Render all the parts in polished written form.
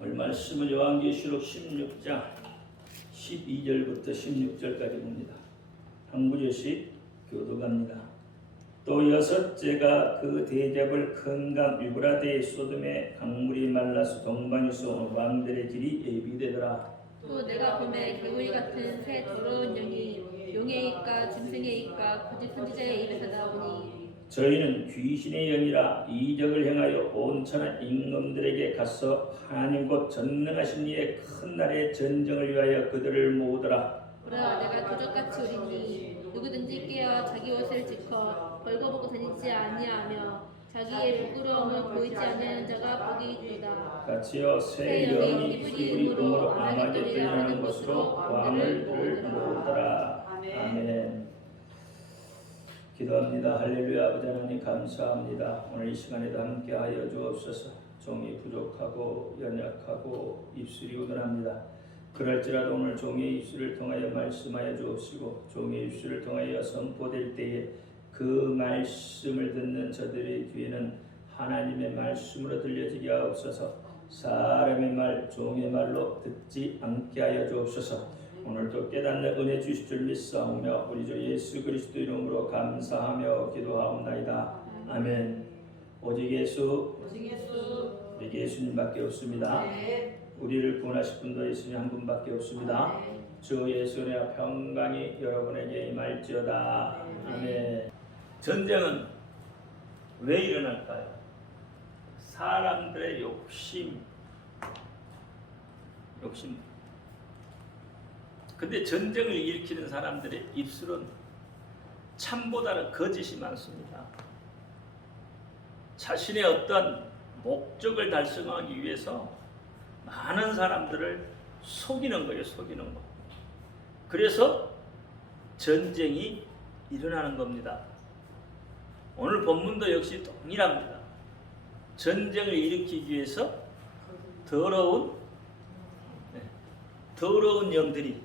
오늘 말씀은 요한계시록 16장 12절부터 16절까지 봅니다. 한 구절씩 교독합니다. 또 여섯째가 그 대접을 큰 강 유브라데의 소돔에 강물이 말라서 동방에서 온 왕들의 길이 예비되더라. 또 내가 보매 개구리 같은 새 더러운 영이 용의 입과 짐승의 입과 거짓 선지자의 입에서 나오니 저희는 귀신의 영이라 이적을 행하여 온 천하 임금들에게 가서 하나님 곧 전능하신 이의 큰 날의 전쟁을 위하여 그들을 모으더라. 보라 내가 도적같이 오리니 누구든지 깨어 자기 옷을 지커 벌거벗고 다니지 아니하며 자기의 부끄러움을 보이지 아니하는 자가 복이 있도다. 같이요 새 영이 히브리 음으로 아마겟돈이라는 것으로 왕을 모으더라. 아멘. 기도합니다. 할렐루야. 아버지 하나님 감사합니다. 오늘 이 시간에도 함께하여 주옵소서. 종이 부족하고 연약하고 입술이 우둔합니다. 그럴지라도 오늘 종의 입술을 통하여 말씀하여 주옵시고 종의 입술을 통하여 선포될 때에 그 말씀을 듣는 저들의 귀에는 하나님의 말씀으로 들려지게 하옵소서. 사람의 말, 종의 말로 듣지 않게 하여 주옵소서. 오늘도 깨닫는 은혜 주실 줄 믿사오며 우리 주 예수 그리스도 이름으로 감사하며 기도하옵나이다. 아멘. 오직 예수 우리 예수님밖에 없습니다. 우리를 구원하실 분도 예수님 한 분밖에 없습니다. 주 예수의 평강이 여러분에게 임할지어다. 아멘. 전쟁은 왜 일어날까요? 사람들의 욕심. 근데 전쟁을 일으키는 사람들의 입술은 참보다는 거짓이 많습니다. 자신의 어떤 목적을 달성하기 위해서 많은 사람들을 속이는 거예요. 속이는 거. 그래서 전쟁이 일어나는 겁니다. 오늘 본문도 역시 동일합니다. 전쟁을 일으키기 위해서 더러운 영들이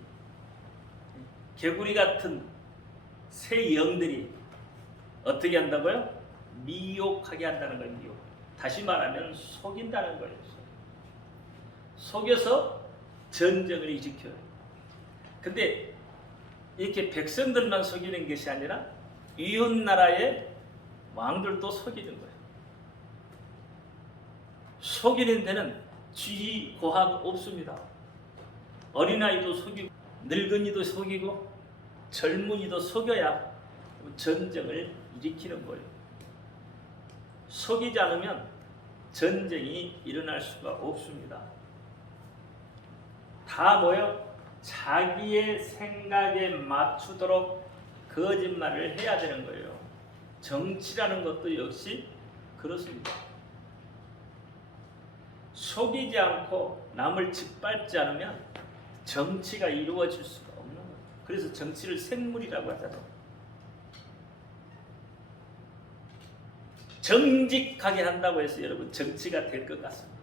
개구리 같은 새 영들이 어떻게 한다고요? 미혹하게 한다는 거예요. 미혹. 다시 말하면 속인다는 거예요. 속여서 전쟁을 일으켜요. 근데 이렇게 백성들만 속이는 것이 아니라 이웃 나라의 왕들도 속이는 거예요. 속이는 데는 지위 고하가 없습니다. 어린아이도 속이고 늙은이도 속이고 젊은이도 속여야 전쟁을 일으키는 거예요. 속이지 않으면 전쟁이 일어날 수가 없습니다. 다 뭐요? 자기의 생각에 맞추도록 거짓말을 해야 되는 거예요. 정치라는 것도 역시 그렇습니다. 속이지 않고 남을 짓밟지 않으면 정치가 이루어질 수가 없는 거예요. 그래서 정치를 생물이라고 하잖아요. 정직하게 한다고 해서 여러분 정치가 될 것 같습니다.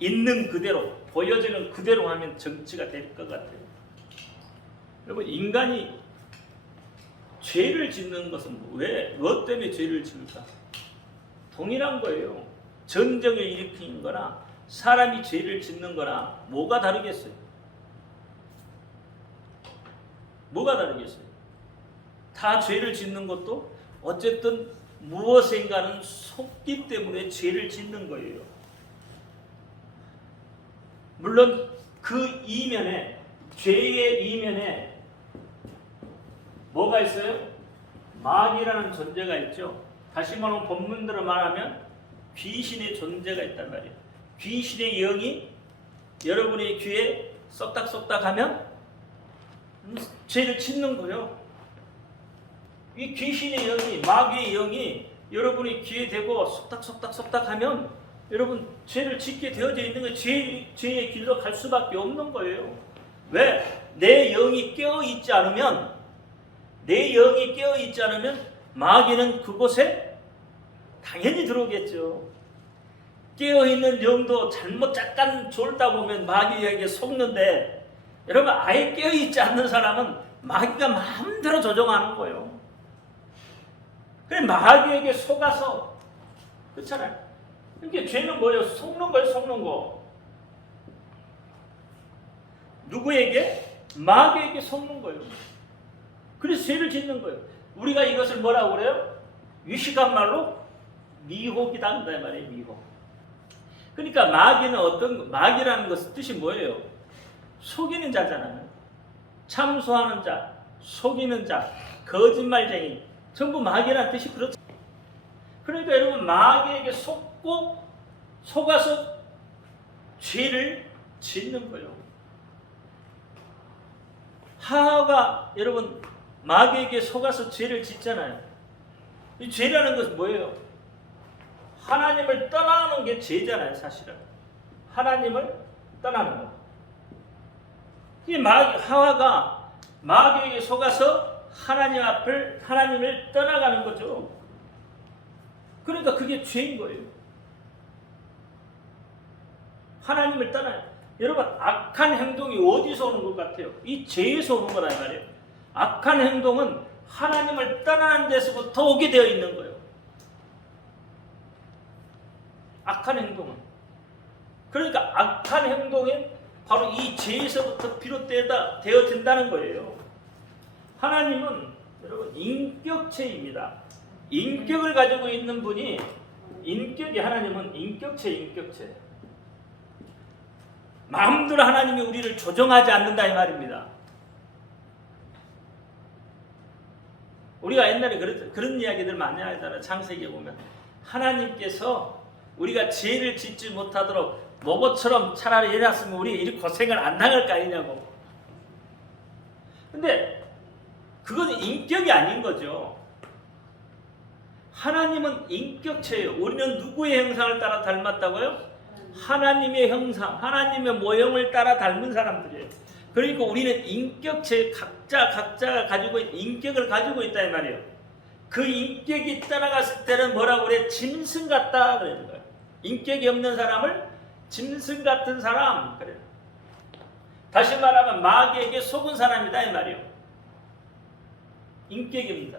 있는 그대로 보여지는 그대로 하면 정치가 될 것 같아요. 여러분 인간이 죄를 짓는 것은 무엇 때문에 죄를 지을까? 동일한 거예요. 전쟁을 일으키는 거나 사람이 죄를 짓는 거나 뭐가 다르겠어요? 뭐가 다르겠어요? 다 죄를 짓는 것도 어쨌든 무엇인가는 속기 때문에 죄를 짓는 거예요. 물론 그 이면에 죄의 이면에 뭐가 있어요? 마귀라는 존재가 있죠. 다시 말하면 본문대로 말하면 귀신의 존재가 있단 말이에요. 귀신의 영이 여러분의 귀에 쏙닥쏙닥 하면 죄를 짓는 거예요. 이 귀신의 영이, 마귀의 영이 여러분의 귀에 대고 쏙닥쏙닥 하면 여러분 죄를 짓게 되어져 있는 거예요. 죄의 길로 갈 수밖에 없는 거예요. 왜? 내 영이 깨어있지 않으면 마귀는 그곳에 당연히 들어오겠죠. 깨어있는 영도 잘못 잠깐 졸다 보면 마귀에게 속는데 여러분 아예 깨어있지 않는 사람은 마귀가 마음대로 조종하는 거예요. 그래 마귀에게 속아서 그렇잖아요. 이게 죄는 뭐예요? 속는 거예요, 속는 거. 누구에게? 마귀에게 속는 거예요. 그래서 죄를 짓는 거예요. 우리가 이것을 뭐라고 그래요? 유식한 말로 미혹이다 한다 말이에요. 미혹. 그러니까 마귀는 마귀라는 것은 뜻이 뭐예요? 속이는 자잖아요. 참소하는 자, 속이는 자, 거짓말쟁이, 전부 마귀라는 뜻이 그렇죠. 그러니까 여러분 마귀에게 속아서 죄를 짓는 거예요. 하와가 여러분 마귀에게 속아서 죄를 짓잖아요. 이 죄라는 것은 뭐예요? 하나님을 떠나는 게 죄잖아요, 사실은. 하나님을 떠나는 거. 이 하와가 마귀에게 속아서 하나님을 떠나가는 거죠. 그러니까 그게 죄인 거예요. 하나님을 떠나요. 여러분 악한 행동이 어디서 오는 것 같아요? 이 죄에서 오는 거란 말이에요. 악한 행동은 하나님을 떠나는 데서부터 오게 되어 있는 거예요. 악한 행동은. 그러니까 악한 행동은 바로 이 죄에서부터 비롯되어진다는 거예요. 하나님은 여러분 인격체입니다. 인격을 가지고 있는 분이 하나님은 인격체. 마음대로 하나님이 우리를 조정하지 않는다 이 말입니다. 우리가 옛날에 그런 이야기들 많이 하잖아요. 창세기에 보면 하나님께서 우리가 죄를 짓지 못하도록 로봇처럼 차라리 해놨으면 우리 이렇게 고생을 안 당할 거 아니냐고. 근데 그건 인격이 아닌 거죠. 하나님은 인격체예요. 우리는 누구의 형상을 따라 닮았다고요? 하나님의 형상, 하나님의 모형을 따라 닮은 사람들이에요. 그러니까 우리는 인격체 각자가 가지고 있는 인격을 가지고 있다 이 말이에요. 그 인격이 떠나갔을 때는 뭐라고 그래? 짐승 같다 그러는 거예요. 인격이 없는 사람을 짐승 같은 사람 그래요. 다시 말하면 마귀에게 속은 사람이다 이 말이에요. 인격입니다.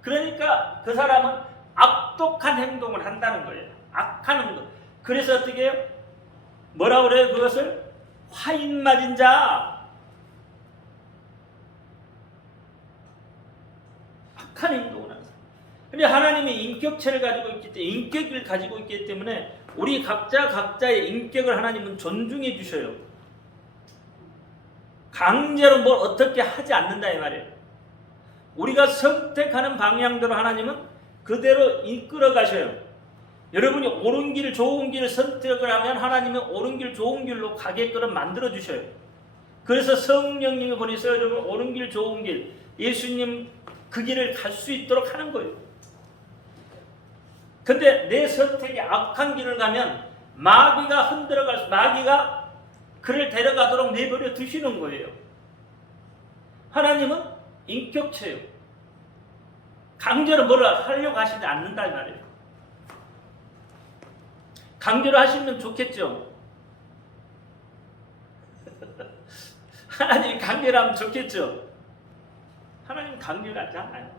그러니까 그 사람은 악독한 행동을 한다는 거예요. 악한 행동. 그래서 어떻게 해요? 뭐라고 그래요? 그것을 화인 맞은 자. 악한 행동을 하는 사람. 근데 하나님이 인격체를 가지고 있기 때문에 인격을 가지고 있기 때문에 우리 각자의 인격을 하나님은 존중해 주셔요. 강제로 뭘 어떻게 하지 않는다 이 말이에요. 우리가 선택하는 방향대로 하나님은 그대로 이끌어 가셔요. 여러분이 옳은 길, 좋은 길을 선택을 하면 하나님은 옳은 길, 좋은 길로 가게끔 만들어 주셔요. 그래서 성령님이 보내서 여러분 옳은 길, 좋은 길, 예수님 그 길을 갈 수 있도록 하는 거예요. 근데 내 선택이 악한 길을 가면 마귀가 그를 데려가도록 내버려 두시는 거예요. 하나님은 인격체예요. 강제로 뭐라 하려고 하시지 않는다 이 말이에요. 강제로 하시면 좋겠죠. 하나님이 강제로 하면 좋겠죠. 하나님은 강제로 하지 않아요.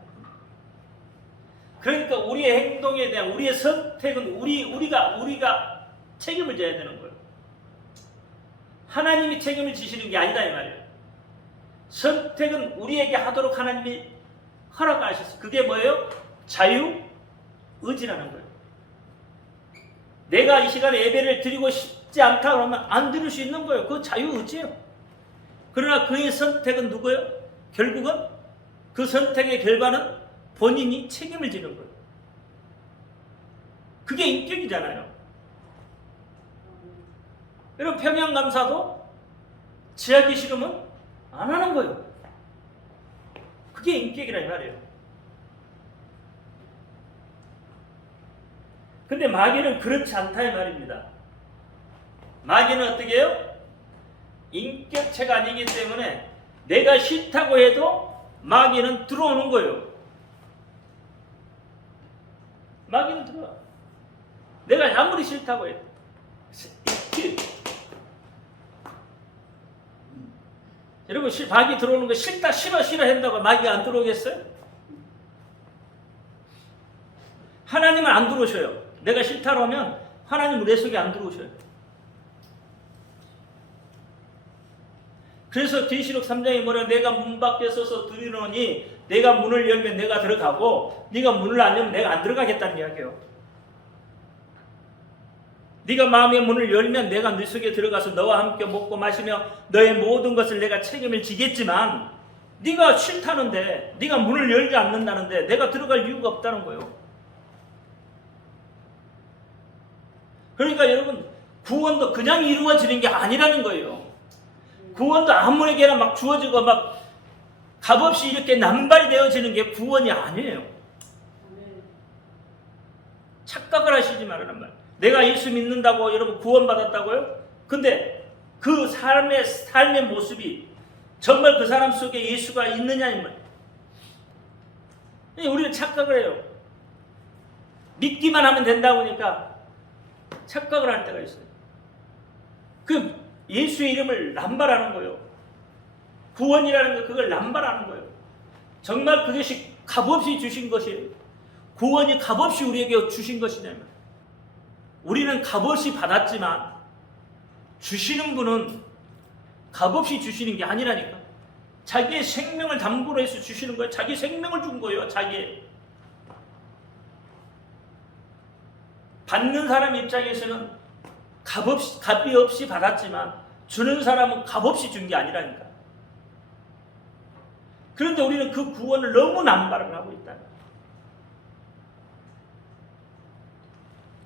그러니까 우리의 행동에 대한 우리의 선택은 우리가 책임을 져야 되는 거예요. 하나님이 책임을 지시는 게 아니다 이 말이에요. 선택은 우리에게 하도록 하나님이 허락하셨어요. 그게 뭐예요? 자유의지라는 거예요. 내가 이 시간에 예배를 드리고 싶지 않다 그러면 안 드릴 수 있는 거예요. 그거 자유의지예요. 그러나 그의 선택은 누구예요? 결국은 그 선택의 결과는 본인이 책임을 지는 거예요. 그게 인격이잖아요. 여러분 평양감사도 지하기 싫으면 안 하는 거예요. 그게 인격이란 말이에요. 근데 마귀는 그렇지 않다 이 말입니다. 마귀는 어떻게 해요? 인격체가 아니기 때문에 내가 싫다고 해도 마귀는 들어오는 거예요. 마귀는 들어와. 내가 아무리 싫다고 해도. 여러분 마귀 들어오는 거 싫다 싫어 한다고 마귀가 안 들어오겠어요? 하나님은 안 들어오셔요. 내가 싫다고 하면 하나님 내 속에 안 들어오셔요. 그래서 계시록 3장에 뭐라 내가 문 밖에 서서 들으노니 내가 문을 열면 내가 들어가고 네가 문을 안 열면 내가 안 들어가겠다는 이야기예요. 네가 마음의 문을 열면 내가 네 속에 들어가서 너와 함께 먹고 마시며 너의 모든 것을 내가 책임을 지겠지만 네가 싫다는데 네가 문을 열지 않는다는데 내가 들어갈 이유가 없다는 거예요. 그러니까 여러분 구원도 그냥 이루어지는 게 아니라는 거예요. 구원도 아무에게나 막 주어지고 막 값없이 이렇게 남발되어지는 게 구원이 아니에요. 착각을 하시지 말라는 말. 내가 예수 믿는다고 여러분 구원받았다고요? 근데 그 삶의 모습이 정말 그 사람 속에 예수가 있느냐 이 말. 우리는 착각을 해요. 믿기만 하면 된다고 하니까 착각을 할 때가 있어요. 그 예수의 이름을 남발하는 거예요. 구원이라는 거 그걸 남발하는 거예요. 정말 그것이 값없이 주신 것이에요. 구원이 값없이 우리에게 주신 것이냐면 우리는 값없이 받았지만 주시는 분은 값없이 주시는 게 아니라니까. 자기의 생명을 담보로 해서 주시는 거예요. 자기 생명을 준 거예요. 자기 받는 사람 입장에서는 값이 없이 받았지만 주는 사람은 값없이 준 게 아니라니까. 그런데 우리는 그 구원을 너무 남발을 하고 있다.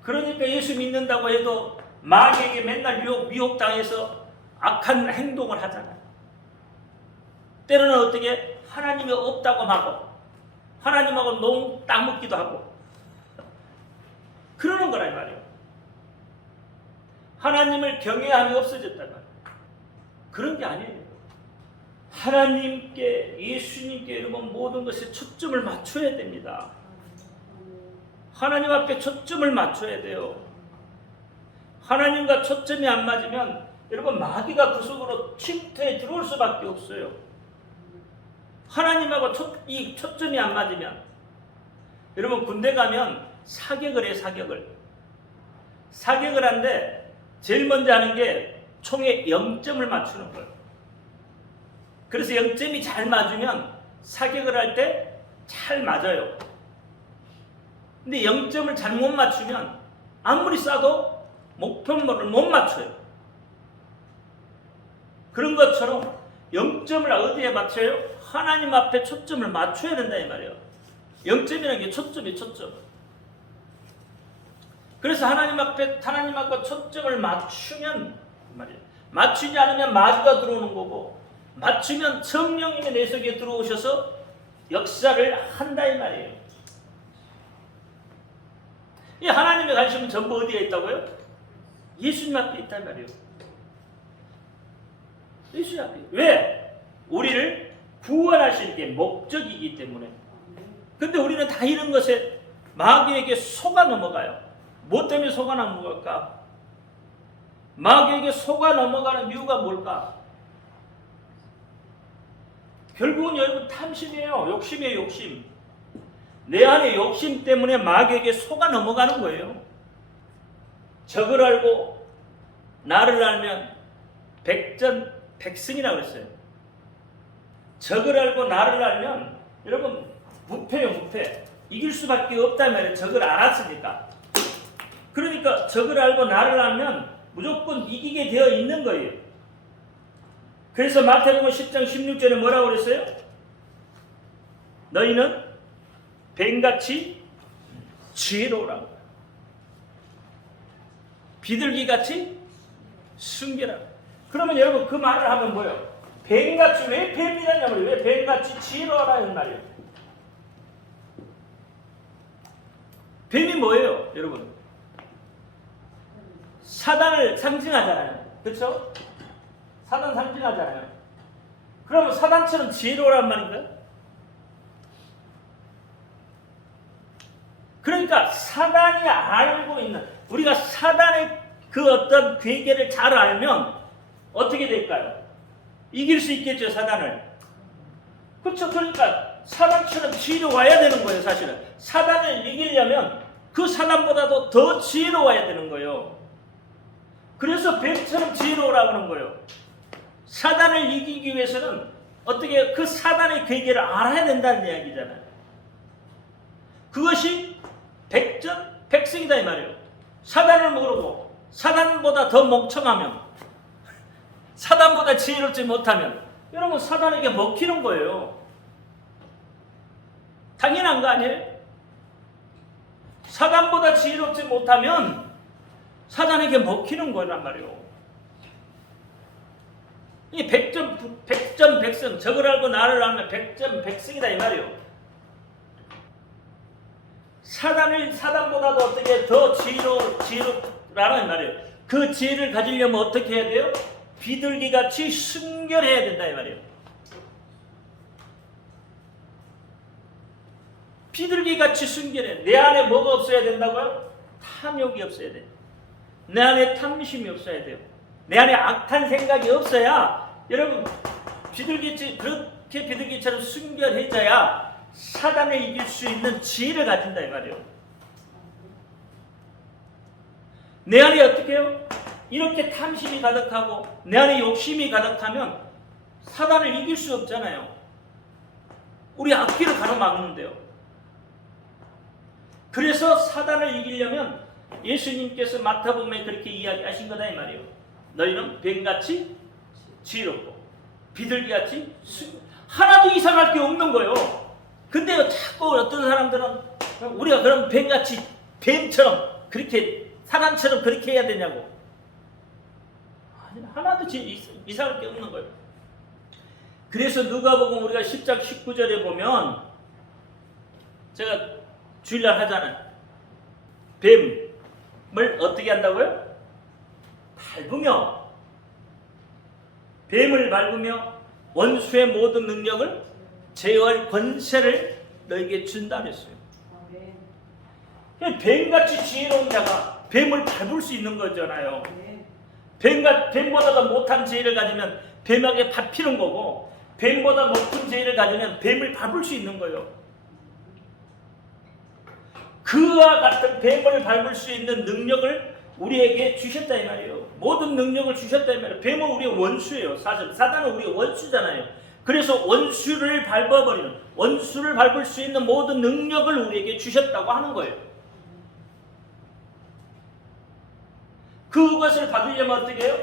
그러니까 예수 믿는다고 해도 마귀에게 맨날 미혹당해서 악한 행동을 하잖아요. 때로는 어떻게 하나님이 없다고 하고 하나님하고 너무 따먹기도 하고 그러는 거란 말이에요. 하나님을 경외함이 없어졌단 말이에요. 그런 게 아니에요. 하나님께 예수님께 여러분 모든 것에 초점을 맞춰야 됩니다. 하나님 앞에 초점을 맞춰야 돼요. 하나님과 초점이 안 맞으면 여러분 마귀가 그 속으로 침투해 들어올 수밖에 없어요. 하나님하고 이 초점이 안 맞으면 여러분 군대 가면 사격을 해. 사격을 하는데 제일 먼저 하는 게 총에 0점을 맞추는 거예요. 그래서 0점이 잘 맞으면 사격을 할 때 잘 맞아요. 근데 0점을 잘못 맞추면 아무리 쏴도 목표물을 못 맞춰요. 그런 것처럼 0점을 어디에 맞춰요? 하나님 앞에 초점을 맞춰야 된다 이 말이에요. 0점이라는 게 초점이에요. 초점. 그래서 하나님 앞에 초점을 맞추면 말이에요. 맞추지 않으면 마귀가 들어오는 거고 맞추면 성령님이 내 속에 들어오셔서 역사를 한다 이 말이에요. 이 하나님의 관심은 전부 어디에 있다고요? 예수님 앞에 있다 이 말이에요. 예수님 앞에. 왜? 우리를 구원하시는 게 목적이기 때문에. 근데 우리는 다 이런 것에 마귀에게 속아 넘어가요. 뭐 때문에 속아 넘어갈까? 마귀에게 속아 넘어가는 이유가 뭘까? 결국은 여러분 탐심이에요. 욕심이에요. 욕심. 내 안에 욕심 때문에 마귀에게 속아 넘어가는 거예요. 적을 알고 나를 알면 백전백승이라고 그랬어요. 적을 알고 나를 알면 여러분 무패요. 무패. 이길 수밖에 없단 말이에요. 적을 알았으니까. 그러니까 적을 알고 나를 알면 무조건 이기게 되어 있는 거예요. 그래서 마태복음 10장 16절에 뭐라고 그랬어요? 너희는 뱀같이 지혜로우라고. 비둘기같이 순결하라. 그러면 여러분 그 말을 하면 뭐예요? 뱀같이 왜 뱀이라냐 말이에요? 왜 뱀같이 지혜로우라는 말이에요? 뱀이 뭐예요, 여러분? 사단을 상징하잖아요. 그렇죠? 사단 상징하잖아요. 그러면 사단처럼 지혜로우란 말인가요? 그러니까 사단이 알고 있는 우리가 사단의 그 어떤 괴계를 잘 알면 어떻게 될까요? 이길 수 있겠죠, 사단을. 그렇죠. 그러니까 사단처럼 지혜로워야 되는 거예요, 사실은. 사단을 이기려면 그 사단보다도 더 지혜로워야 되는 거예요. 그래서 뱀처럼 지혜로우라고 하는 거예요. 사단을 이기기 위해서는 어떻게 그 사단의 괴계를 알아야 된다는 이야기잖아요. 그것이 백전백승이다 이 말이에요. 사단을 모르고 사단보다 더 멍청하면, 사단보다 지혜롭지 못하면 여러분 사단에게 먹히는 거예요. 당연한 거 아니에요? 사단보다 지혜롭지 못하면 사단에게 먹히는 거란 말이에요. 이 백전백승, 저걸 알고 나를 알면 백전백승이다 이 말이에요. 사단보다도 어떻게 더 지혜롭라는 말이에요. 그 지혜를 가지려면 어떻게 해야 돼요? 비둘기같이 순결해야 된다 이 말이에요. 비둘기같이 순결해. 내 안에 뭐가 없어야 된다고요? 탐욕이 없어야 돼. 내 안에 탐심이 없어야 돼요. 내 안에 악한 생각이 없어야 여러분 그렇게 비둘기처럼 순결해져야 사단을 이길 수 있는 지혜를 가진다 이 말이에요. 내 안에 어떻게 해요? 이렇게 탐심이 가득하고 내 안에 욕심이 가득하면 사단을 이길 수 없잖아요. 우리 앞길을 가로막는데요. 그래서 사단을 이기려면 예수님께서 마태복음에 그렇게 이야기하신 거다 이 말이에요. 너희는 뱀같이 지혜롭고 비둘기같이 하나도 이상할 게 없는 거예요. 근데 자꾸 어떤 사람들은 우리가 그럼 뱀같이 뱀처럼 그렇게 사단처럼 그렇게 해야 되냐고. 하나도 이상할 게 없는 거예요. 그래서 누가복음 우리가 10장 19절에 보면 제가 주일날 하잖아요. 뱀을 어떻게 한다고요? 뱀을 밟으며 원수의 모든 능력을 제어할 권세를 너에게 준다 그랬어요. 뱀같이 지혜로운 자가 뱀을 밟을 수 있는 거잖아요. 뱀보다 더 못한 지혜를 가지면 뱀에게 밟히는 거고, 뱀보다 높은 지혜를 가지면 뱀을 밟을 수 있는 거예요. 그와 같은 뱀을 밟을 수 있는 능력을 우리에게 주셨다 이 말이에요. 모든 능력을 주셨다 이 말이에요. 뱀은 우리의 원수예요. 사실 사단은 우리의 원수잖아요. 그래서 원수를 밟을 수 있는 모든 능력을 우리에게 주셨다고 하는 거예요. 그것을 받으려면 어떻게 해요?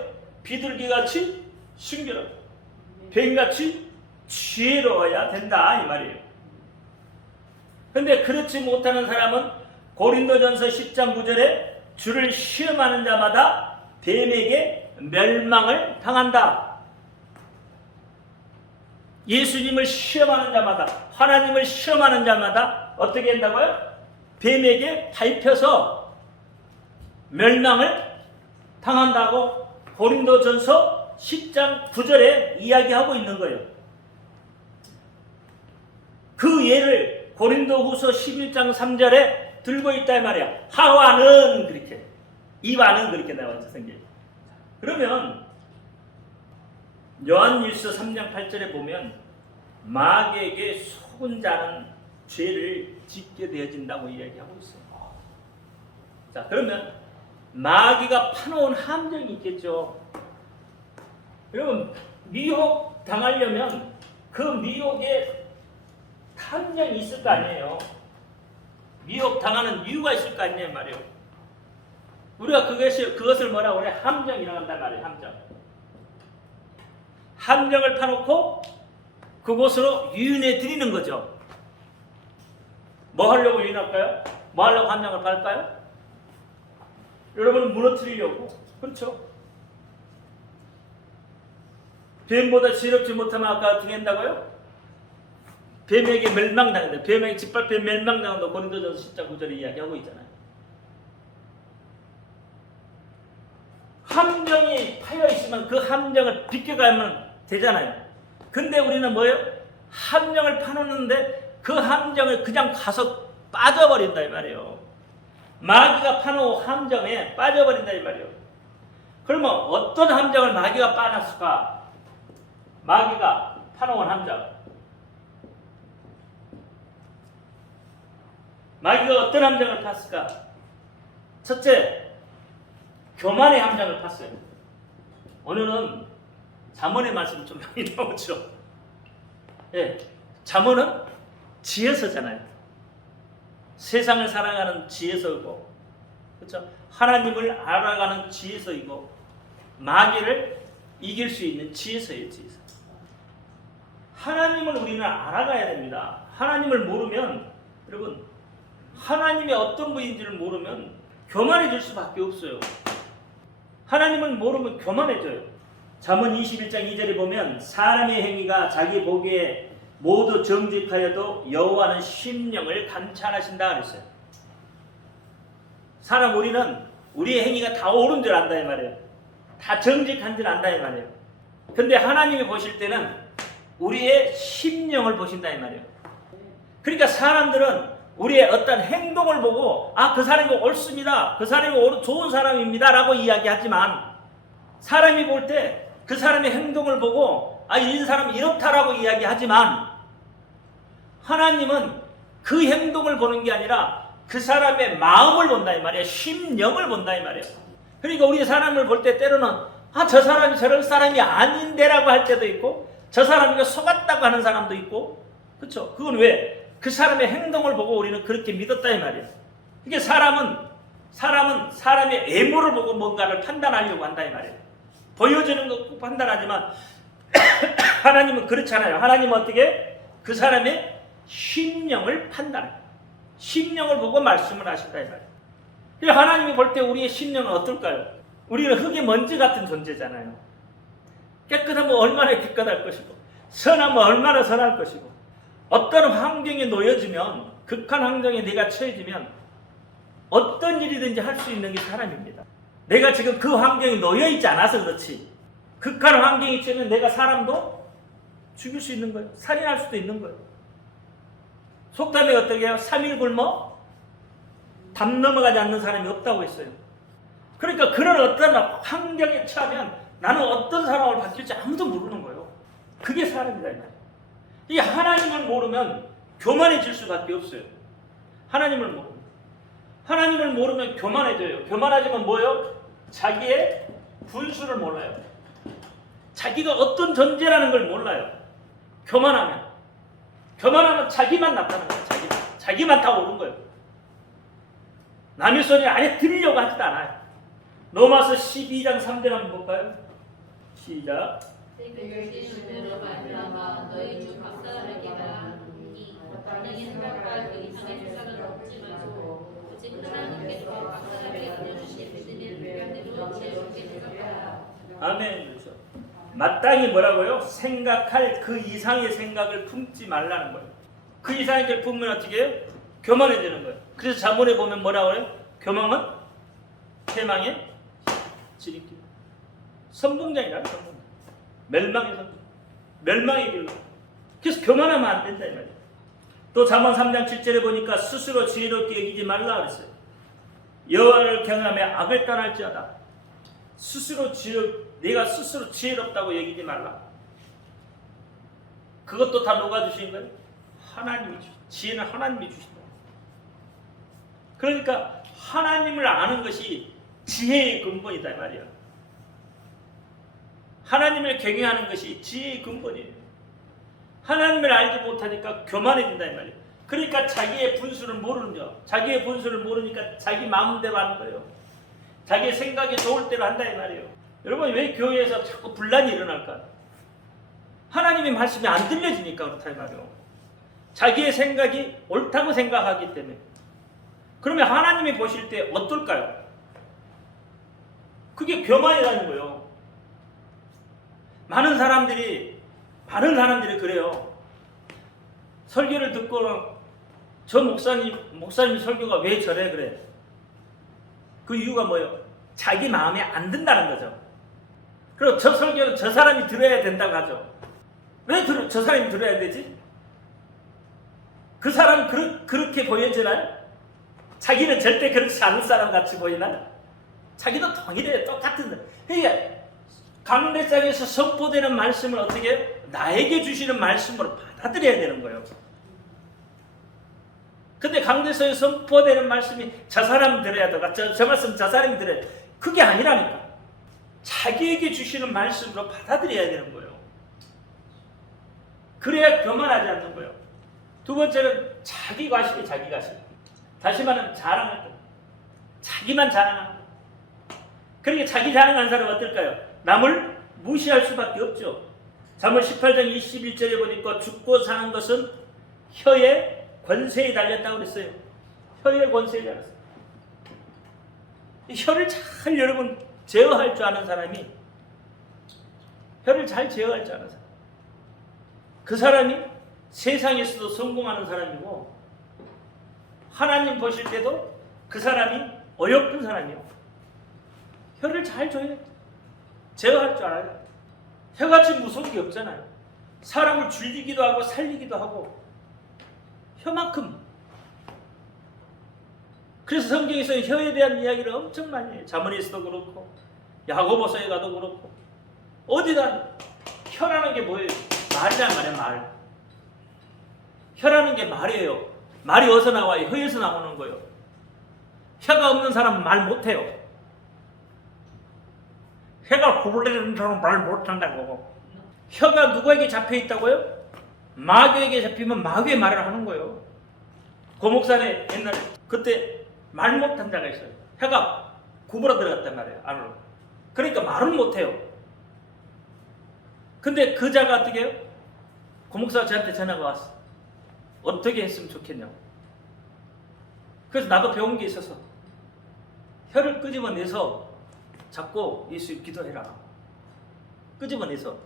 비둘기같이 순결하고 뱀같이 지혜로워야 된다 이 말이에요. 근데 그렇지 못하는 사람은 고린도전서 10장 9절에 주를 시험하는 자마다 뱀에게 멸망을 당한다. 예수님을 시험하는 자마다, 하나님을 시험하는 자마다 어떻게 한다고요? 뱀에게 밟혀서 멸망을 당한다고 고린도전서 10장 9절에 이야기하고 있는 거예요. 그 예를 고린도후서 11장 3절에 들고 있다 이 말이야. 하와는 그렇게, 이와는 그렇게 나와있죠 성경에. 그러면 요한일서 3장 8절에 보면 마귀에게 속은 자는 죄를 짓게 되어진다고 이야기하고 있어요. 자, 그러면 마귀가 파놓은 함정이 있겠죠. 여러분 미혹 당하려면 그 미혹에 함정이 있을 거 아니에요. 미혹 당하는 이유가 있을 거 아니에요 말이에요. 우리가 그것을 뭐라고 그래? 함정이라고 한단 말이에요. 함정을 파놓고 그곳으로 유인해 드리는 거죠. 뭐 하려고 유인할까요? 뭐 하려고 함정을 팔까요? 여러분은 무너뜨리려고. 그렇죠? 뱀보다 지혜롭지 못하면 아까 어떻게 한다고요? 뱀에게 멸망당한다. 뱀에게 짓밟혀 멸망당한다. 고린도전서 10장 9절에 이야기하고 있잖아요. 함정이 파여 있으면 그 함정을 비껴가면 되잖아요. 근데 우리는 뭐예요? 함정을 파놓는데 그 함정을 그냥 가서 빠져버린다 이 말이에요. 마귀가 파놓은 함정에 빠져버린다 이 말이에요. 그러면 어떤 함정을 마귀가 빠놨을까? 마귀가 파놓은 함정. 마귀가 어떤 함정을 팠을까? 첫째, 교만의 함정을 팠어요. 오늘은 잠언의 말씀이 좀 많이 나오죠. 예, 잠언은 지혜서잖아요. 세상을 살아가는 지혜서고, 그렇죠? 하나님을 알아가는 지혜서이고, 마귀를 이길 수 있는 지혜서예요, 지혜서. 하나님을 우리는 알아가야 됩니다. 하나님을 모르면, 여러분, 하나님이 어떤 분인지를 모르면 교만해질 수밖에 없어요. 하나님을 모르면 교만해져요. 잠언 21장 2절에 보면 사람의 행위가 자기 보기에 모두 정직하여도 여호와는 심령을 감찰하신다 그랬어요. 사람 우리는 우리의 행위가 다 옳은 줄 안다 이 말이에요. 다 정직한 줄 안다 이 말이에요. 근데 하나님이 보실 때는 우리의 심령을 보신다 이 말이에요. 그러니까 사람들은 우리의 어떤 행동을 보고 그 사람이 옳습니다. 그 사람이 좋은 사람입니다. 라고 이야기하지만 사람이 볼 때 그 사람의 행동을 보고 이 사람이 이렇다라고 이야기하지만 하나님은 그 행동을 보는 게 아니라 그 사람의 마음을 본다 이 말이에요. 심령을 본다 이 말이에요. 그러니까 우리 사람을 볼 때 때로는 저 사람이 저런 사람이 아닌데라고 할 때도 있고 저 사람이 속았다고 하는 사람도 있고 그렇죠? 그건 왜? 그 사람의 행동을 보고 우리는 그렇게 믿었다 이 말이에요. 이게 사람은 사람의 외모를 보고 뭔가를 판단하려고 한다 이 말이에요. 보여주는 거 꼭 판단하지만 하나님은 그렇잖아요. 하나님은 어떻게? 그 사람의 심령을 판단해요. 심령을 보고 말씀을 하신다 이 말이에요. 그래서 하나님이 볼 때 우리의 심령은 어떨까요? 우리는 흙의 먼지 같은 존재잖아요. 깨끗하면 얼마나 깨끗할 것이고 선하면 얼마나 선할 것이고 어떤 환경에 놓여지면 극한 환경에 내가 처해지면 어떤 일이든지 할 수 있는 게 사람입니다. 내가 지금 그 환경에 놓여있지 않아서 그렇지 극한 환경에 처하면 내가 사람도 죽일 수 있는 거예요. 살인할 수도 있는 거예요. 속담에 어떻게 해요? 3일 굶어 담 넘어가지 않는 사람이 없다고 했어요. 그러니까 그런 어떤 환경에 처하면 나는 어떤 사람을 바뀔지 아무도 모르는 거예요. 그게 사람이다 이 말이에요. 이 하나님을 모르면 교만해질 수밖에 없어요. 하나님을 모르면 교만해져요. 교만하지만 뭐예요? 자기의 분수를 몰라요. 자기가 어떤 존재라는 걸 몰라요. 교만하면 자기만 나타나는 거예요. 자기만 다 옳은 거예요. 남의 소리를 아예 들으려고 하지도 않아요. 로마서 12장 3절 한번 볼까요? 시작. 너희 중 각사에게나 당연히 생각과 그 이상의 생각은 없지 마시고 오직 하나님께서 각사에게 보내주신 믿음의 분량대로 지혜롭게 생각하라. 아멘. 그렇죠. 마땅히 뭐라고요? 생각할 그 이상의 생각을 품지 말라는 거예요. 그 이상의 걸 품으면 어떻게 해요? 교만해지는 거예요. 그래서 잠언에 보면 뭐라고 해요? 교만은 패망의 지름길. 선봉장이라는 선봉장. 멸망의 선봉장. 멸망의 길로. 그래서 교만하면 안 된다 이 말이에요. 또 잠언 3장 7절에 보니까 스스로 지혜롭게 여기지 말라 그랬어요. 여호와를 경외하며 악을 떠날지어다. 내가 스스로 지혜롭다고 여기지 말라. 그것도 다 누가 주신 거예요? 하나님이 주신. 지혜는 하나님이 주신다. 그러니까 하나님을 아는 것이 지혜의 근본이다 이 말이에요. 하나님을 경외하는 것이 지혜의 근본이에요. 하나님을 알지 못하니까 교만해진다 이 말이에요. 그러니까 자기의 분수를 모르죠. 자기의 분수를 모르니까 자기 마음대로 하는 거예요. 자기의 생각이 좋을 대로 한다 이 말이에요. 여러분 왜 교회에서 자꾸 분란이 일어날까? 하나님의 말씀이 안 들려지니까 그렇다 이 말이에요. 자기의 생각이 옳다고 생각하기 때문에. 그러면 하나님이 보실 때 어떨까요? 그게 교만이라는 거예요. 많은 사람들이 그래요. 설교를 듣고 저 목사님 설교가 왜 저래 그래? 그 이유가 뭐예요? 자기 마음에 안 든다는 거죠. 그리고 저 설교는 저 사람이 들어야 된다고 하죠. 왜 저 사람이 들어야 되지? 그 사람 그렇게 보여지나요? 자기는 절대 그렇지 않은 사람 같이 보이나요? 자기도 동일해요. 똑같은. 그러니까 강대장에서 선포되는 말씀을 어떻게 해요? 나에게 주시는 말씀으로 받아들여야 되는 거예요. 근데 강대서에 선포되는 말씀이 저 사람 들어야 되고 저 말씀 저 사람이 들어야 돼. 그게 아니라니까. 자기에게 주시는 말씀으로 받아들여야 되는 거예요. 그래야 교만하지 않는 거예요. 두 번째는 자기 과시기, 자기 과시기. 다시 말하면 자랑할 거. 자기만 자랑하는 거. 그러니까 자기 자랑하는 사람은 어떨까요? 남을 무시할 수밖에 없죠. 사무엘 18장 21절에 보니까 죽고 사는 것은 혀의 권세에 달렸다고 그랬어요. 혀의 권세에 달렸어요. 혀를 잘 여러분 제어할 줄 아는 사람이, 혀를 잘 제어할 줄 아는 사람, 그 사람이 세상에서도 성공하는 사람이고 하나님 보실 때도 그 사람이 어여쁜 사람이요. 혀를 잘 제어할 줄 알아요. 혀같이 무서운 게 없잖아요. 사람을 죽이기도 하고 살리기도 하고 혀만큼. 그래서 성경에서 혀에 대한 이야기를 엄청 많이 해요. 자문에서도 그렇고 야고보서에 가도 그렇고 어디다. 혀라는 게 뭐예요? 말이란 말이야. 말. 혀라는 게 말이에요. 말이 어디서 나와요? 혀에서 나오는 거예요. 혀가 없는 사람은 말 못해요. 혀가 고불리는 사람은 말 못한다고. 혀가 누구에게 잡혀있다고요? 마귀에게 잡히면 마귀의 말을 하는 거예요. 고목산에 옛날에 그때 말 못한 자가 있어요. 혀가 구부러 들어갔단 말이에요. 안으로. 그러니까 말은 못해요. 근데 그 자가 어떻게 해요? 고목사가 저한테 전화가 왔어. 어떻게 했으면 좋겠냐고. 그래서 나도 배운 게 있어서 혀를 끄집어내서 자꾸 예수 기도해라. 끄집어내서.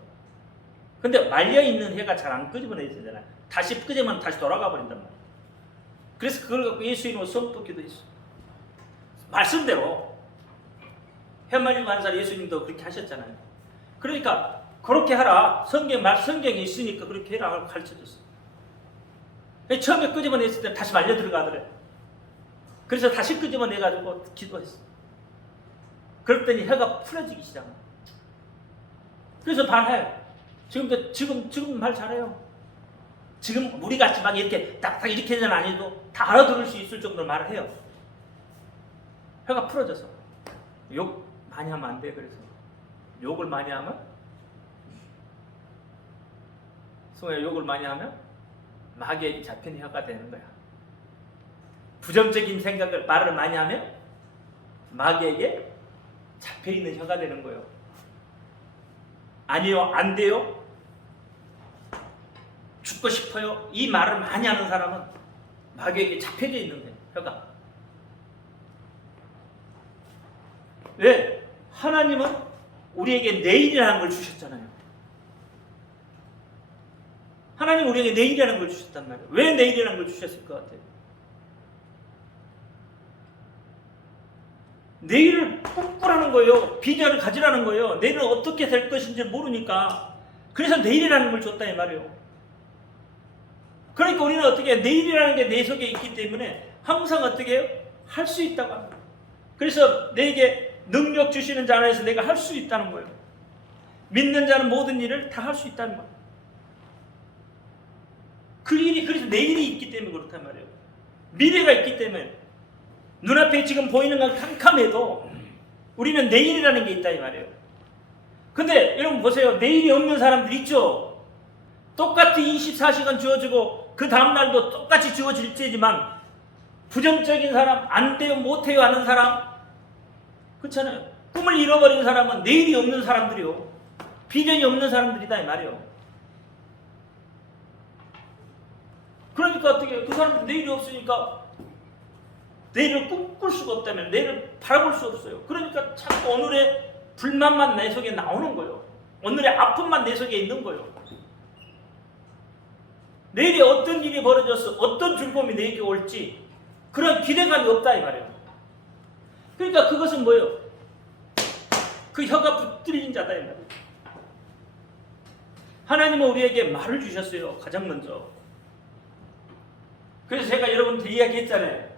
근데 말려있는 혀가 잘 안 끄집어내잖아요. 다시 끄집으면 다시 돌아가 버린단 말이에요. 그래서 그걸 갖고 예수 이름으로 선포 기도했어. 말씀대로. 혀 말리고 하는 사람 예수님도 그렇게 하셨잖아요. 그러니까 그렇게 하라. 성경에 있으니까 그렇게 해라 가르쳐줬어. 처음에 끄집어냈을 때 다시 말려 들어가더래. 그래서 다시 끄집어내가지고 기도했어. 그랬더니 혀가 풀어지기 시작해. 그래서 말해요. 지금 말 잘해요. 지금 우리같이 막 이렇게 딱딱 이렇게는 아니도 다 알아들을 수 있을 정도로 말을 해요. 혀가 풀어져서. 욕 많이 하면 안 돼. 그래서 욕을 많이 하면, 성우야, 욕을 많이 하면 마귀에게 잡힌 혀가 되는 거야. 부정적인 생각을, 말을 많이 하면 마귀에게 잡혀있는 혀가 되는 거예요. 아니요, 안 돼요, 죽고 싶어요, 이 말을 많이 하는 사람은 마귀에게 잡혀져 있는 거예요, 혀가. 왜? 하나님은 우리에게 내일이라는 걸 주셨잖아요. 하나님은 우리에게 내일이라는 걸 주셨단 말이에요. 왜 내일이라는 걸 주셨을 것 같아요? 내일을 꿈꾸라는 거예요. 비전을 가지라는 거예요. 내일은 어떻게 될 것인지 모르니까. 그래서 내일이라는 걸 줬다 이 말이에요. 그러니까 우리는 어떻게 해요? 내일이라는 게 내 속에 있기 때문에 항상 어떻게 해요? 할 수 있다고 합니다. 그래서 내게 능력 주시는 자 안에서 내가 할 수 있다는 거예요. 믿는 자는 모든 일을 다 할 수 있다는 거예요. 그 일이, 그래서 내일이 있기 때문에 그렇단 말이에요. 미래가 있기 때문에. 눈앞에 지금 보이는 건 캄캄해도 우리는 내일이라는 게 있다 이 말이에요. 근데 여러분 보세요. 내일이 없는 사람들 있죠. 똑같이 24시간 주어지고 그 다음날도 똑같이 주어질 때지만 부정적인 사람, 안 돼요, 못해요 하는 사람, 그렇잖아요. 꿈을 잃어버린 사람은 내일이 없는 사람들이요. 비전이 없는 사람들이다 이 말이에요. 그러니까 어떻게 해요? 그 사람은 내일이 없으니까 내일을 꿈꿀 수가 없다면 내일을 바라볼 수 없어요. 그러니까 자꾸 오늘의 불만만 내 속에 나오는 거예요. 오늘의 아픔만 내 속에 있는 거예요. 내일이 어떤 일이 벌어져서 어떤 즐거움이 내게 올지 그런 기대감이 없다 이 말이에요. 그러니까 그것은 뭐예요? 그 혀가 붙들린 자다 이 말이에요. 하나님은 우리에게 말을 주셨어요. 가장 먼저. 그래서 제가 여러분한테 이야기했잖아요.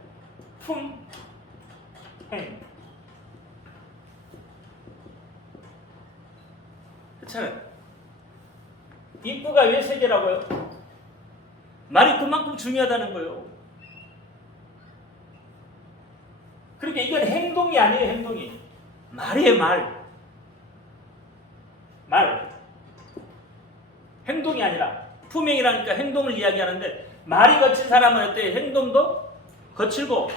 그렇잖아요. 입구가 왜 세 개라고요? 말이 그만큼 중요하다는 거예요. 그러니까 이건 행동이 아니에요, 행동이. 말이에요, 말. 행동이 아니라 품행이라니까 행동을 이야기하는데 말이 거친 사람은 어때요? 행동도 거칠고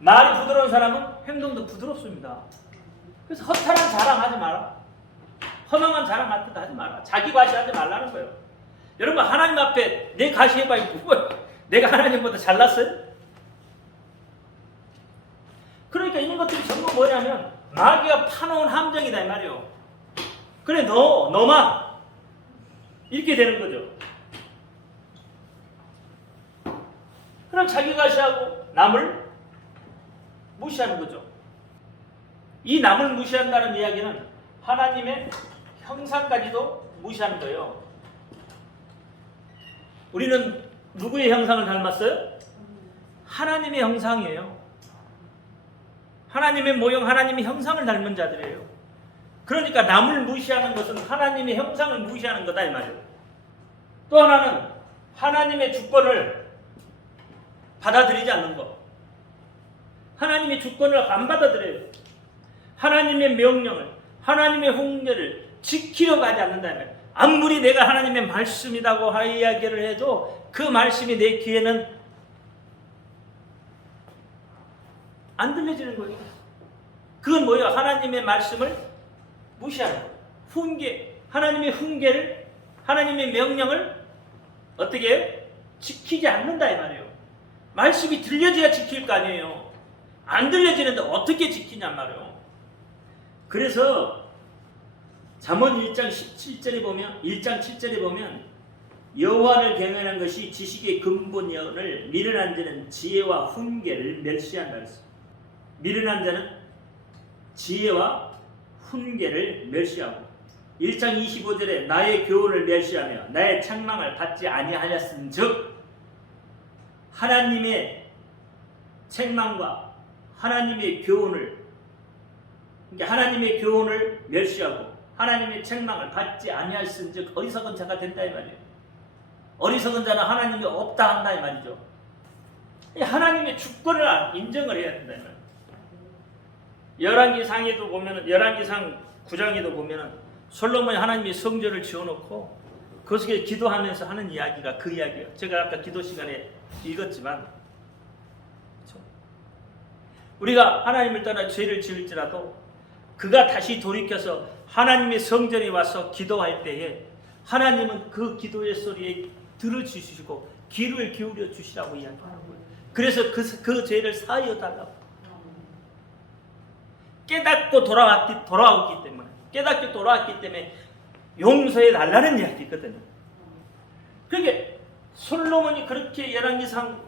말이 부드러운 사람은 행동도 부드럽습니다. 그래서 허탈한 자랑하지 마라. 허망한 자랑 같은 거 하지 마라. 자기 과시하지 말라는 거예요. 여러분 하나님 앞에 내 과시해봐야 뭐 내가 하나님보다 잘났어요? 그러니까 이런 것들이 전부 뭐냐면 마귀가 파놓은 함정이다 이 말이에요. 그래 너만 이렇게 되는 거죠. 그럼 자기 과시하고 남을 무시하는 거죠. 이 남을 무시한다는 이야기는 하나님의 형상까지도 무시하는 거예요. 우리는 누구의 형상을 닮았어요? 하나님의 형상이에요. 하나님의 모형, 하나님의 형상을 닮은 자들이에요. 그러니까 남을 무시하는 것은 하나님의 형상을 무시하는 거다 이 말이에요. 또 하나는 하나님의 주권을 받아들이지 않는 것. 하나님의 주권을 안 받아들여요. 하나님의 명령을, 하나님의 훈계를 지키려고 하지 않는다 이 말이에요. 아무리 내가 하나님의 말씀이라고 이야기를 해도 그 말씀이 내 귀에는 안 들려지는 거예요. 그건 뭐예요? 하나님의 말씀을 무시하는 거예요. 훈계, 하나님의 훈계를, 하나님의 명령을 어떻게 해요? 지키지 않는다 이 말이에요. 말씀이 들려져야 지킬 거 아니에요. 안 들려지는데 어떻게 지키냔 말이에요. 그래서 잠언 1장 17절에 보면 1장 7절에 보면 여호와를 경외하는 것이 지식의 근본이오늘 미련한 자는 지혜와 훈계를 멸시한다 했어요. 미련한 자는 지혜와 훈계를 멸시하고 1장 25절에 나의 교훈을 멸시하며 나의 책망을 받지 아니하였은즉 하나님의 책망과 하나님의 교훈을 그러니까 하나님의 교훈을 멸시하고 하나님의 책망을 받지 아니하였은즉 어리석은 자가 된다 이 말이에요. 어리석은 자는 하나님이 없다 한다 이 말이죠. 하나님의 주권을 인정을 해야 된다 이 말이에요. 열왕기상에도 보면은 열왕기상 9장에도 보면은 솔로몬이 하나님의 성전을 지어놓고 그것에 기도하면서 하는 이야기가 그 이야기예요. 제가 아까 기도 시간에 읽었지만 그렇죠? 우리가 하나님을 따라 죄를 지을지라도 그가 다시 돌이켜서 하나님의 성전에 와서 기도할 때에 하나님은 그 기도의 소리에 들어주시고 귀를 기울여 주시라고 이야기하는 거예요. 그래서 그 죄를 사하여 달라고. 깨닫고 돌아왔기 때문에 깨닫게 돌아왔기 때문에 용서해 달라는 이야기거든요. 그러니까 솔로몬이 그렇게 열왕기상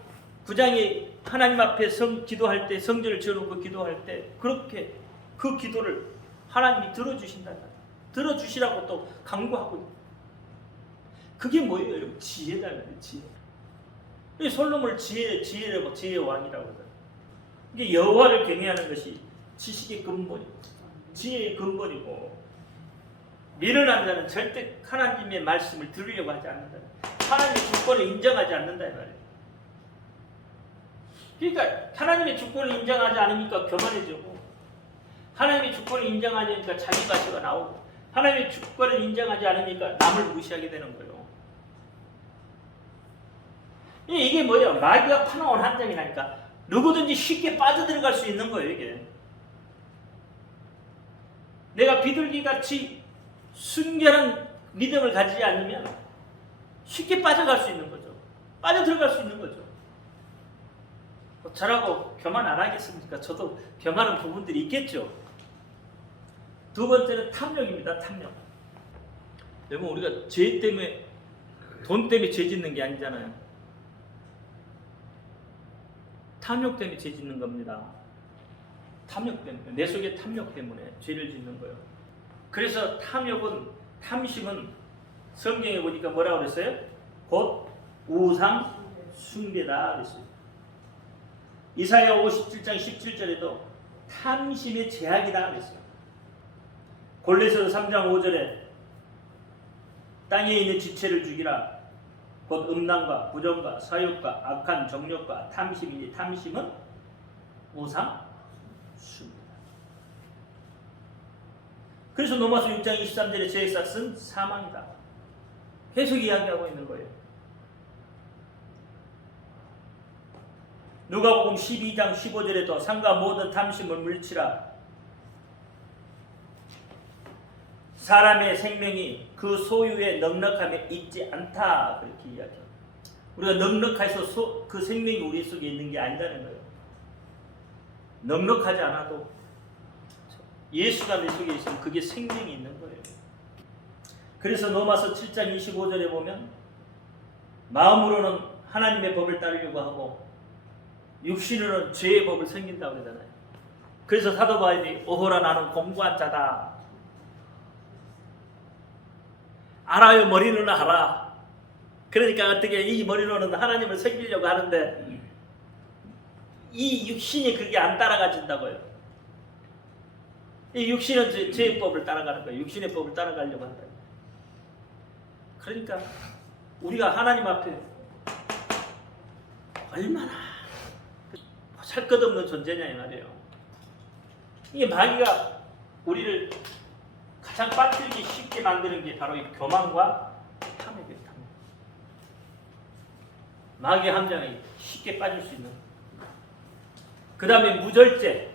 9장에 하나님 앞에 기도할 때 성전을 지어놓고 기도할 때 그렇게 그 기도를 하나님이 들어주신다. 들어주시라고 또 강구하고 있다. 그게 뭐예요? 여러분? 지혜다. 지혜. 솔로몬을 지혜의 왕이라고 하거든요. 이게 여호와를 경외하는 것이 지식의 근본이고 지혜의 근본이고 미련한 자는 절대 하나님의 말씀을 들으려고 하지 않는다. 하나님의 주권을 인정하지 않는다 이 말이에요. 그러니까 하나님의 주권을 인정하지 않으니까 교만해지고 하나님의 주권을 인정하지 않으니까 자기 가치가 나오고 하나님의 주권을 인정하지 않으니까 남을 무시하게 되는 거예요. 이게 뭐예요? 마귀가 파놓은 함정이라니까. 누구든지 쉽게 빠져들어갈 수 있는 거예요 이게. 내가 비둘기같이 순결한 믿음을 가지지 않으면 쉽게 빠져갈 수 있는 거죠. 빠져들어갈 수 있는 거죠. 저라고 교만 안 하겠습니까? 저도 교만한 부분들이 있겠죠. 두 번째는 탐욕입니다. 탐욕. 여러분 우리가 죄 때문에 돈 때문에 죄 짓는 게 아니잖아요. 탐욕 때문에 죄 짓는 겁니다. 탐욕 때문에, 내 속의 탐욕 때문에 죄를 짓는 거예요. 그래서 탐심은 성경에 보니까 뭐라고 그랬어요? 곧 우상 숭배다 그랬어요. 이사야 57장 17절에도 탐심의 제약이다 그랬어요. 골로새서 3장 5절에 땅에 있는 지체를 죽이라. 곧 음란과 부정과 사욕과 악한 정욕과 탐심이니 탐심은 우상 수입니다. 그래서 로마서 6장 23절에 죄의 삭은 사망이다. 계속 이야기하고 있는 거예요. 누가복음 12장 15절에도 상과 모든 탐심을 물리치라. 사람의 생명이 그 소유의 넉넉함에 있지 않다. 그렇게 이야기해요. 우리가 넉넉해서 그 생명이 우리 속에 있는 게 아니라는 거예요. 넉넉하지 않아도 예수가 내 속에 있으면 그게 생명이 있는 거예요. 그래서 로마서 7장 25절에 보면 마음으로는 하나님의 법을 따르려고 하고 육신으로는 죄의 법을 섬긴다고 그러잖아요. 그래서 사도 바울이 오호라 나는 공고한 자다. 알아요 머리로는 알아. 그러니까 어떻게 이 머리로는 하나님을 섬기려고 하는데 이 육신이 그게 안 따라가진다고요. 이 육신은 죄의 법을 따라가는 거예요. 육신의 법을 따라가려고 한다. 그러니까 우리가 하나님 앞에 얼마나 살 것 없는 존재냐 이 말이에요. 이게 마귀가 우리를 가장 빠뜨리기 쉽게 만드는 게 바로 이 교만과 탐욕이에요. 탐욕. 마귀의 함정에 쉽게 빠질 수 있는. 그 다음에 무절제,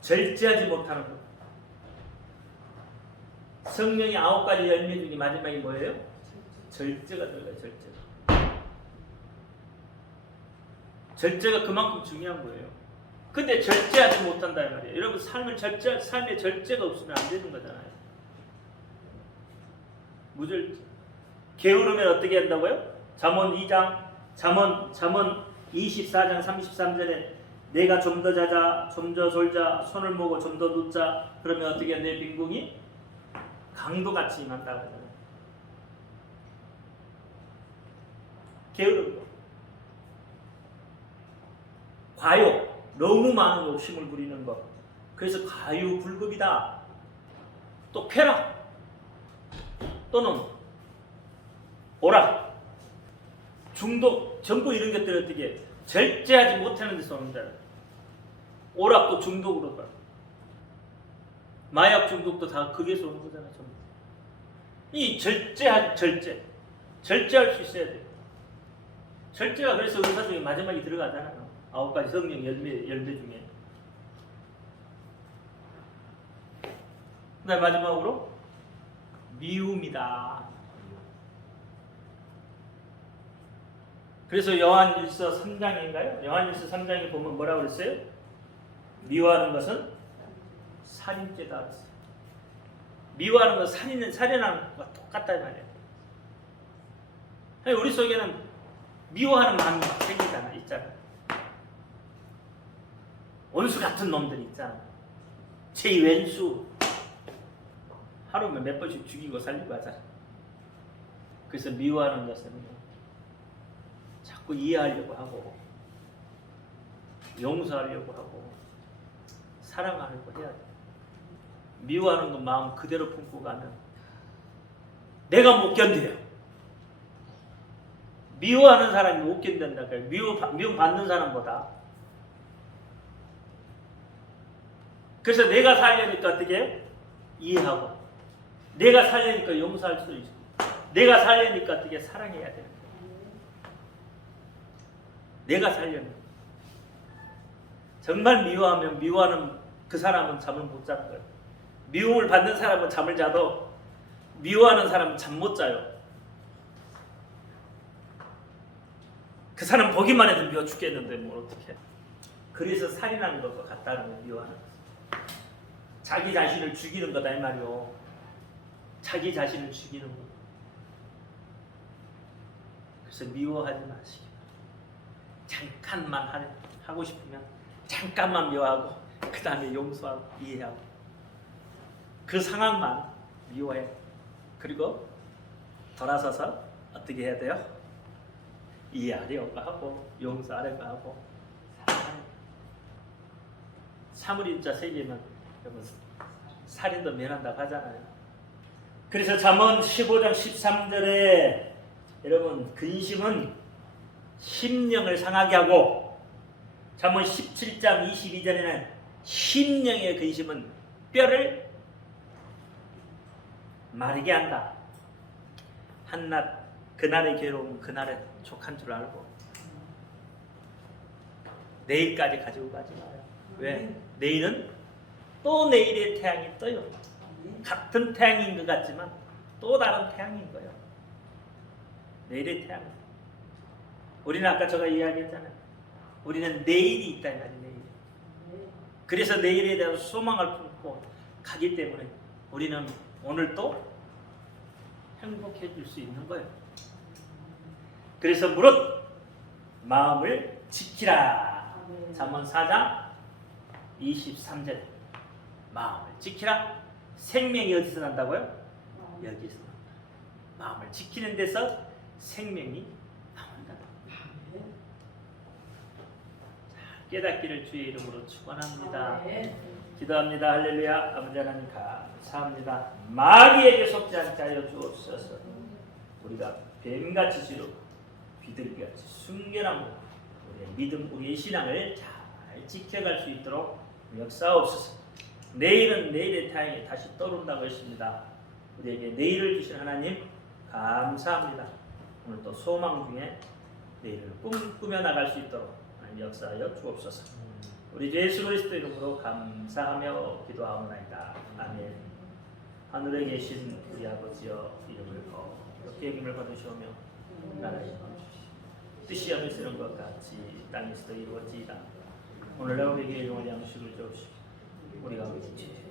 절제하지 못하는 것. 성령의 9가지 열매 중에 마지막이 뭐예요? 절제가 들어가요. 절제가 그만큼 중요한 거예요. 근데 절제하지 못한다 이 말이에요. 여러분 삶에 절제가 없으면 안 되는 거잖아요. 무절제. 게으르면 어떻게 한다고요? 잠언 24장 33절에 내가 좀 더 자자, 좀 더 졸자, 손을 모고 좀 더 눕자. 그러면 어떻게 내 빈궁이 강도같이 임한다고 하잖아요. 게으른 거. 과욕. 너무 많은 욕심을 부리는 것. 그래서 과유불급이다. 또 쾌락 또는 오락, 중독, 전부 이런 것들을 어떻게 절제하지 못하는 데서 오는 거잖아요. 오락도 중독으로 가. 마약 중독도 다 거기에서 오는 거잖아요. 전부. 이 절제할 수 있어야 돼요. 절제가 그래서 의사 중에 마지막에 들어가잖아요. 9가지 성령 열매 중에. 그 다음 마지막으로 미움이다. 그래서 요한일서 3장인가요? 요한일서 3장에 보면 뭐라고 그랬어요? 미워하는 것은 살인죄다. 미워하는 것은 살인하는 것과 똑같다 이 말이에요. 우리 속에는 미워하는 마음이 막 생기잖아, 있잖아. 원수 같은 놈들이 있잖아. 제2왼수. 하루에 몇 번씩 죽이고 살리고 하잖아. 그래서 미워하는 것은 자꾸 이해하려고 하고 용서하려고 하고 사랑하려고 해야 돼. 미워하는 건 마음 그대로 품고 가면 내가 못 견뎌요. 미워하는 사람이 못 견딘다. 미움 받는 사람보다. 그래서 내가 살려니까 어떻게 해요? 이해하고 내가 살려니까 용서할 수 있고 내가 살려니까 어떻게 사랑해야 되는 거예요. 내가 살려니까. 정말 미워하는 그 사람은 잠을 못 자는 거예요. 미움을 받는 사람은 잠을 자도 미워하는 사람은 잠 못 자요. 그 사람 보기만 해도 미워 죽겠는데 뭘 어떻게 해. 그래서 살인하는 것과 같다는 거예요. 미워하는 것. 자기 자신을 죽이는 거다 이 말이요. 자기 자신을 죽이는 거. 그래서 미워하지 마시기. 잠깐만 하고 싶으면 잠깐만 미워하고 그 다음에 용서하고 이해하고 그 상황만 미워해. 그리고 돌아서서 어떻게 해야 돼요? 이해하려고 하고 용서하려고 하고 사랑하려고. 사물인자 세계는 여러분 살인도 면한다고 하잖아요. 그래서 잠언 15장 13절에 여러분 근심은 심령을 상하게 하고 잠언 17장 22절에는 심령의 근심은 뼈를 마르게 한다. 한낱 그날의 괴로움 그날에 족한 줄 알고 내일까지 가지고 가지 마요. 왜? 내일은 또 내일의 태양이 떠요. 같은 태양인 것 같지만 또 다른 태양인 거예요. 내일의 태양. 우리는 아까 제가 이야기했잖아요. 우리는 내일이 있다 이 말이에요. 내일. 그래서 내일에 대한 소망을 품고 가기 때문에 우리는 오늘도 행복해질 수 있는 거예요. 그래서 무릇 마음을 지키라. 잠언 4장 23절. 마음을 지키라. 생명이 어디서 난다고요? 여기서 난다. 마음을 지키는 데서 생명이 나온다. 깨닫기를 주의 이름으로 축원합니다. 기도합니다. 할렐루야. 아버지 하나님 감사합니다. 마귀에게 속지 않게 하여 주옵소서. 우리가 뱀같이 지르고 비둘기같이 순결함으로 우리의 믿음, 우리의 신앙을 잘 지켜갈 수 있도록 역사옵소서. 내일은 내일의 태양이 다시 떠오른다고 했습니다. 우리에게 내일을 주신 하나님 감사합니다. 오늘 또 소망 중에 내일을 꿈꾸며 나갈 수 있도록 역사하여 주옵소서. 우리 예수 그리스도 이름으로 감사하며 기도하옵나이다. 아멘. 하늘에 계신 우리 아버지여, 이름을 거룩히 여김을 받으시오며 나라의 주시옵소서. 뜻이 하늘에서는 것 같이 땅에서도 이루어지이다. 오늘날 우리에게 일용할 양식을 주옵시고 우리가 우리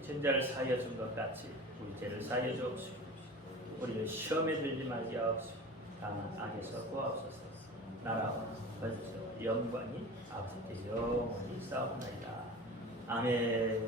죄자를 사하여 준 것 같이 우리 죄를 사하여 주옵시고 우리를 시험에 들지 말게 하옵시고 다만 악에서 구하옵소서. 나라와 번수 영광이 아버지께 영원히 싸우나이다. 아멘.